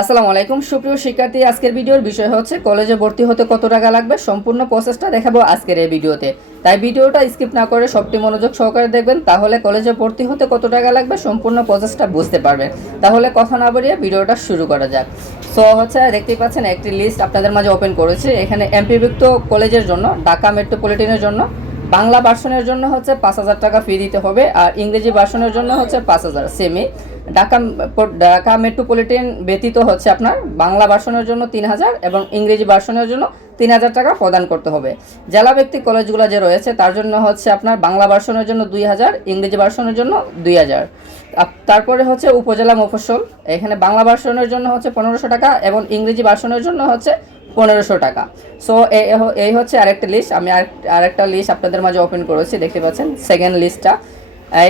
আসসালামু আলাইকুম সুপ্রিয় শিক্ষার্থী, আজকের ভিডিওর বিষয় হচ্ছে কলেজে ভর্তি হতে কত টাকা লাগবে। সম্পূর্ণ প্রসেসটা দেখাবো আজকের এই ভিডিওতে, তাই ভিডিওটা স্কিপ না করে সবটি মনোযোগ সহকারে দেখবেন, তাহলে কলেজে ভর্তি হতে কত টাকা লাগবে সম্পূর্ণ প্রসেসটা বুঝতে পারবেন। তাহলে কথা না বাড়িয়ে ভিডিওটা শুরু করা যাক। সো দেখতেই পাচ্ছেন একটি লিস্ট আপনাদের মাঝে ওপেন করেছি। এখানে এমপিভুক্ত কলেজের জন্য ঢাকা মেট্রোপলিটনের জন্য বাংলা ভার্সনের জন্য হচ্ছে 5,000 টাকা ফি দিতে হবে, আর ইংরেজি ভার্সনের জন্য হচ্ছে 5,000 সেমি। ঢাকা মেট্রোপলিটন ব্যতীত হচ্ছে আপনার বাংলা ভার্সনের জন্য 3,000 এবং ইংরেজি ভার্সনের জন্য 3,000 টাকা প্রদান করতে হবে। জেলা ভিত্তিক কলেজগুলো যে রয়েছে তার জন্য হচ্ছে আপনার বাংলা ভার্সনের জন্য 2,000, ইংরেজি ভার্সনের জন্য 2,000। তারপরে হচ্ছে উপজেলা মফস্বল, এখানে বাংলা ভার্সনের জন্য হচ্ছে 1,500 টাকা এবং ইংরেজি ভার্সনের জন্য হচ্ছে 1,500 টাকা। সো এই হচ্ছে আরেকটা লিস্ট, আমি আরেকটা লিস্ট আপনাদের মাঝে ওপেন করেছি, দেখতে পাচ্ছেন সেকেন্ড লিস্টটা।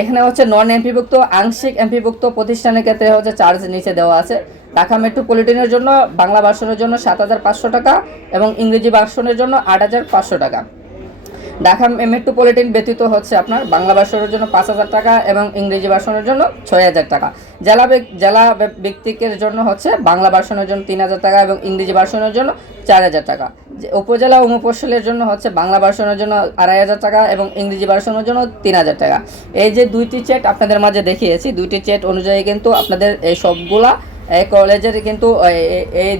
এখানে হচ্ছে নন এমপিভুক্ত আংশিক এমপিভুক্ত প্রতিষ্ঠানের ক্ষেত্রে হচ্ছে চার্জ নিচে দেওয়া আছে। ঢাকা মেট্রোপলিটনের জন্য বাংলা ভার্সনের জন্য 7,500 টাকা এবং ইংরেজি ভার্সনের জন্য 8,500 টাকা। ঢাকা মেট্রোপলিটন ব্যতীত হচ্ছে আপনার বাংলা ভার্সনের জন্য 5,000 টাকা এবং ইংরেজি ভার্সনের জন্য 6,000 টাকা। জেলা ব্যক্তিকের জন্য হচ্ছে বাংলা ভার্সনের জন্য 3,000 টাকা এবং ইংরেজি ভার্সনের জন্য 4,000 টাকা। উপজেলা ও মফস্বলের জন্য হচ্ছে বাংলা ভার্সনের জন্য 2,500 টাকা এবং ইংরেজি ভার্সনের জন্য 3,000 টাকা। এই যে দুইটি চেট আপনাদের মাঝে দেখিয়েছি, দুইটি চেট অনুযায়ী কিন্তু আপনাদের এই সবগুলা এই কলেজের কিন্তু এই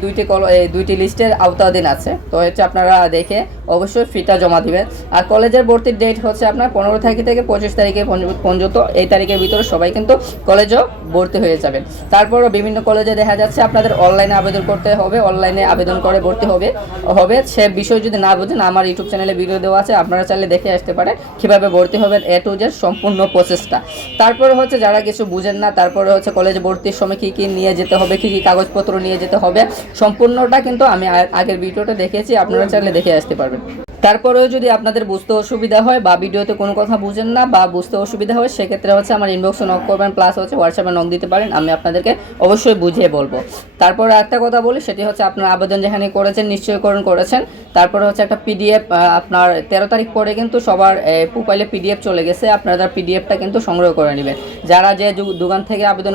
দুইটি লিস্টের আওতাধীন আছে। তো হচ্ছে আপনারা দেখে অবশ্যই ফিটা জমা দিবেন। আর কলেজের ভর্তির ডেট হচ্ছে আপনার 15 তারিখ থেকে 25 তারিখে পর্যন্ত। এই তারিখের ভিতরে সবাই কিন্তু কলেজেও ভর্তি হয়ে যাবেন। তারপরও বিভিন্ন কলেজে দেখা যাচ্ছে আপনাদের অনলাইনে আবেদন করতে হবে, অনলাইনে আবেদন করে ভর্তি হবে। সে বিষয় যদি না বুঝেন আমার ইউটিউব চ্যানেলে ভিডিও দেওয়া আছে, আপনারা চাইলে দেখে আসতে পারেন কীভাবে ভর্তি হবেন, এ টু জেড সম্পূর্ণ প্রসেসটা। তারপরে হচ্ছে যারা কিছু বুঝেন না, তারপরে হচ্ছে কলেজে ভর্তির সময় কী কী নিয়ে যেতে হবে, কী কী কাগজপত্র নিয়ে যেতে হবে, সম্পূর্ণটা কিন্তু আমি আগের ভিডিওটা দেখেছি, আপনারা চাইলে দেখে আসতে পারবেন। তারপরেও যদি আপনাদের বুঝতে অসুবিধা হয় বা ভিডিওতে কোনো কথা বুঝেন না বা বুঝতে অসুবিধা হয়, সেক্ষেত্রে হচ্ছে আমার ইনবক্সে নক করবেন, প্লাস হচ্ছে হোয়াটসঅ্যাপে নক দিতে পারেন, আমি আপনাদেরকে অবশ্যই বুঝিয়ে বলবো। তারপরে একটা কথা বলি, সেটি হচ্ছে আপনার আবেদন যেখানে করেছেন নিশ্চয়করণ করেছেন, তারপরে হচ্ছে একটা পিডিএফ আপনার 13 তারিখ পরে কিন্তু সবার প্রোফাইলে পিডিএফ চলে গেছে, আপনারা পিডিএফটা কিন্তু সংগ্রহ করে নেবেন। যারা যে দোকান থেকে আবেদন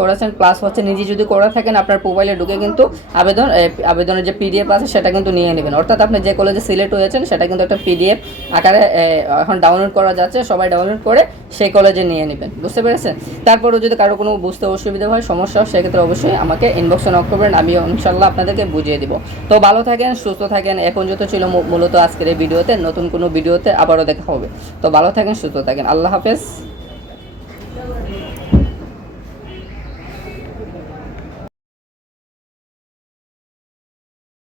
করেছেন প্লাস হচ্ছে নিজে যদি করে থাকেন, আপনার প্রোফাইলে ঢুকে কিন্তু আবেদনের যে পিডিএফ আছে সেটা কিন্তু নিয়ে নেবেন। অর্থাৎ আপনি যে কলেজে সিলেক্ট হয়েছেন সেটা কিন্তু একটা পিডিএফ আকারে এখন ডাউনলোড করা যাচ্ছে, সবাই ডাউনলোড করে সেই কলেজে নিয়ে নেবেন, বুঝতে পেরেছেন। তারপরেও যদি কারো কোনো বুঝতে অসুবিধা হয়, সমস্যা হয়, সেক্ষেত্রে অবশ্যই আমাকে ইনবক্সে নক করবেন, আমি ইনশাল্লাহ আপনাদেরকে বুঝিয়ে দিব। তো ভালো থাকেন, সুস্থ থাকেন। এখন যত ছিল মূলত আজকের এই ভিডিওতে, নতুন কোনো ভিডিওতে আবারও দেখা হবে। তো ভালো থাকেন, সুস্থ থাকেন, আল্লাহ হাফেজ।